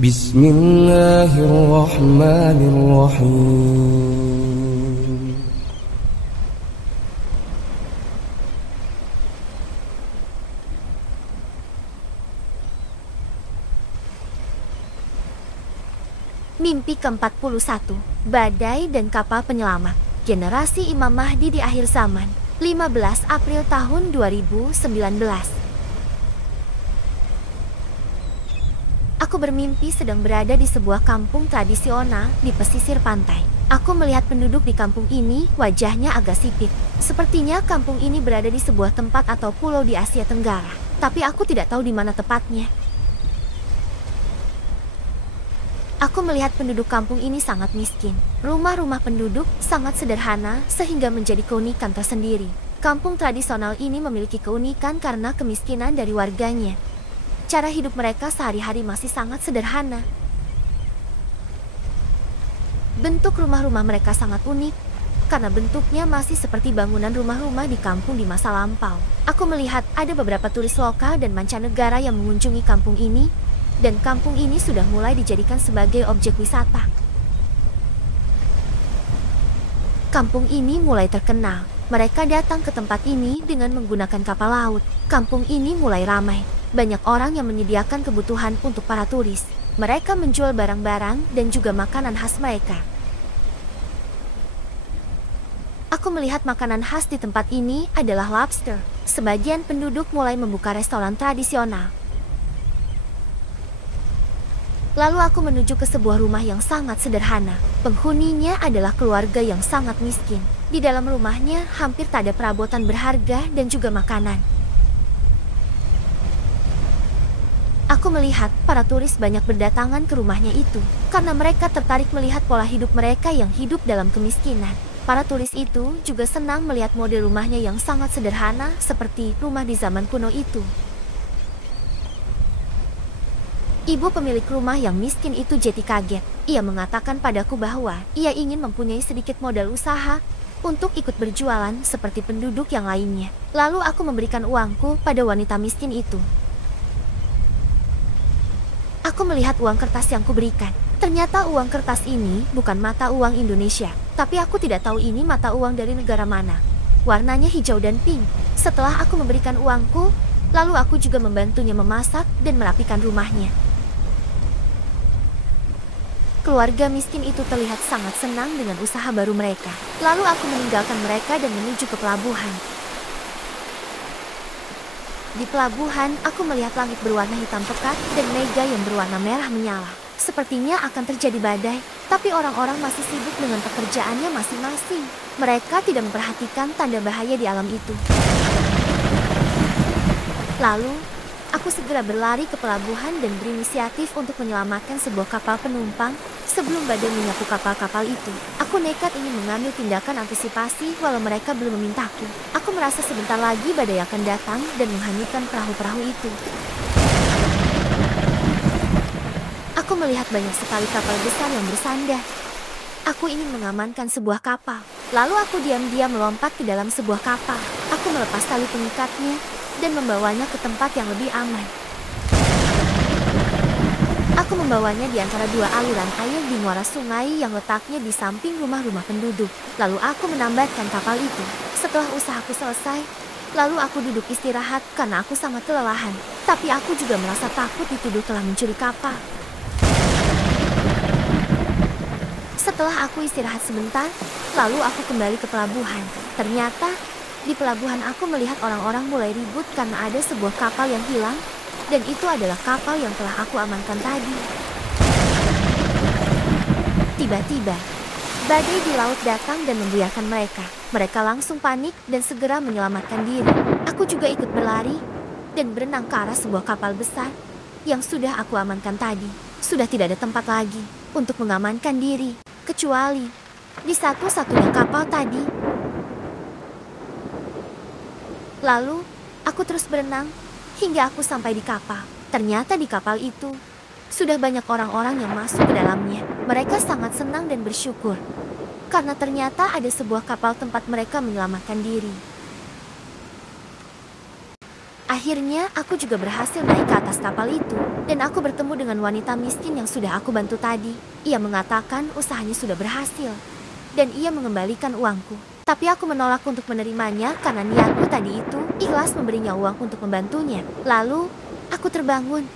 Bismillahirrahmanirrahim. Mimpi ke-41, Badai dan Kapal Penyelamat. Generasi Imam Mahdi di akhir zaman, 15 April tahun 2019. Aku bermimpi sedang berada di sebuah kampung tradisional di pesisir pantai. Aku melihat penduduk di kampung ini, wajahnya agak sipit. Sepertinya kampung ini berada di sebuah tempat atau pulau di Asia Tenggara. Tapi aku tidak tahu di mana tepatnya. Aku melihat penduduk kampung ini sangat miskin. Rumah-rumah penduduk sangat sederhana sehingga menjadi keunikan tersendiri. Kampung tradisional ini memiliki keunikan karena kemiskinan dari warganya. Cara hidup mereka sehari-hari masih sangat sederhana. Bentuk rumah-rumah mereka sangat unik karena bentuknya masih seperti bangunan rumah-rumah di kampung di masa lampau. Aku melihat ada beberapa turis lokal dan mancanegara yang mengunjungi kampung ini. Dan kampung ini sudah mulai dijadikan sebagai objek wisata. Kampung ini mulai terkenal. Mereka datang ke tempat ini dengan menggunakan kapal laut. Kampung ini mulai ramai. Banyak orang yang menyediakan kebutuhan untuk para turis. Mereka menjual barang-barang dan juga makanan khas mereka. Aku melihat makanan khas di tempat ini adalah lobster. Sebagian penduduk mulai membuka restoran tradisional. Lalu aku menuju ke sebuah rumah yang sangat sederhana. Penghuninya adalah keluarga yang sangat miskin. Di dalam rumahnya hampir tak ada perabotan berharga dan juga makanan. Aku melihat para turis banyak berdatangan ke rumahnya itu karena mereka tertarik melihat pola hidup mereka yang hidup dalam kemiskinan. Para turis itu juga senang melihat model rumahnya yang sangat sederhana seperti rumah di zaman kuno itu. Ibu pemilik rumah yang miskin itu jadi kaget. Ia mengatakan padaku bahwa ia ingin mempunyai sedikit modal usaha untuk ikut berjualan seperti penduduk yang lainnya. Lalu aku memberikan uangku pada wanita miskin itu. Aku melihat uang kertas yang kuberikan. Ternyata uang kertas ini bukan mata uang Indonesia, tapi aku tidak tahu ini mata uang dari negara mana. Warnanya hijau dan pink. Setelah aku memberikan uangku, lalu aku juga membantunya memasak dan merapikan rumahnya. Keluarga miskin itu terlihat sangat senang dengan usaha baru mereka. Lalu aku meninggalkan mereka dan menuju ke pelabuhan. Di pelabuhan, aku melihat langit berwarna hitam pekat dan mega yang berwarna merah menyala. Sepertinya akan terjadi badai, tapi orang-orang masih sibuk dengan pekerjaannya masing-masing. Mereka tidak memperhatikan tanda bahaya di alam itu. Lalu, aku segera berlari ke pelabuhan dan berinisiatif untuk menyelamatkan sebuah kapal penumpang sebelum badai menyapu kapal-kapal itu. Aku nekat ingin mengambil tindakan antisipasi walau mereka belum memintaku. Aku merasa sebentar lagi badai akan datang dan menghanyutkan perahu-perahu itu. Aku melihat banyak sekali kapal besar yang bersandar. Aku ingin mengamankan sebuah kapal. Lalu aku diam-diam melompat ke dalam sebuah kapal. Aku melepas tali pengikatnya dan membawanya ke tempat yang lebih aman. Aku membawanya di antara dua aliran air di muara sungai yang letaknya di samping rumah-rumah penduduk. Lalu aku menambatkan kapal itu. Setelah usahaku selesai, lalu aku duduk istirahat karena aku sangat kelelahan. Tapi aku juga merasa takut dituduh telah mencuri kapal. Setelah aku istirahat sebentar, lalu aku kembali ke pelabuhan. Ternyata, di pelabuhan aku melihat orang-orang mulai ribut karena ada sebuah kapal yang hilang, dan itu adalah kapal yang telah aku amankan tadi. Tiba-tiba, badai di laut datang dan membuyarkan mereka. Mereka langsung panik dan segera menyelamatkan diri. Aku juga ikut berlari dan berenang ke arah sebuah kapal besar yang sudah aku amankan tadi. Sudah tidak ada tempat lagi untuk mengamankan diri, kecuali di satu-satunya kapal tadi. Lalu, aku terus berenang hingga aku sampai di kapal. Ternyata di kapal itu, sudah banyak orang-orang yang masuk ke dalamnya. Mereka sangat senang dan bersyukur, karena ternyata ada sebuah kapal tempat mereka menyelamatkan diri. Akhirnya, aku juga berhasil naik ke atas kapal itu, dan aku bertemu dengan wanita miskin yang sudah aku bantu tadi. Ia mengatakan usahanya sudah berhasil, dan ia mengembalikan uangku. Tapi aku menolak untuk menerimanya karena niatku tadi itu ikhlas memberinya uang untuk membantunya. Lalu, aku terbangun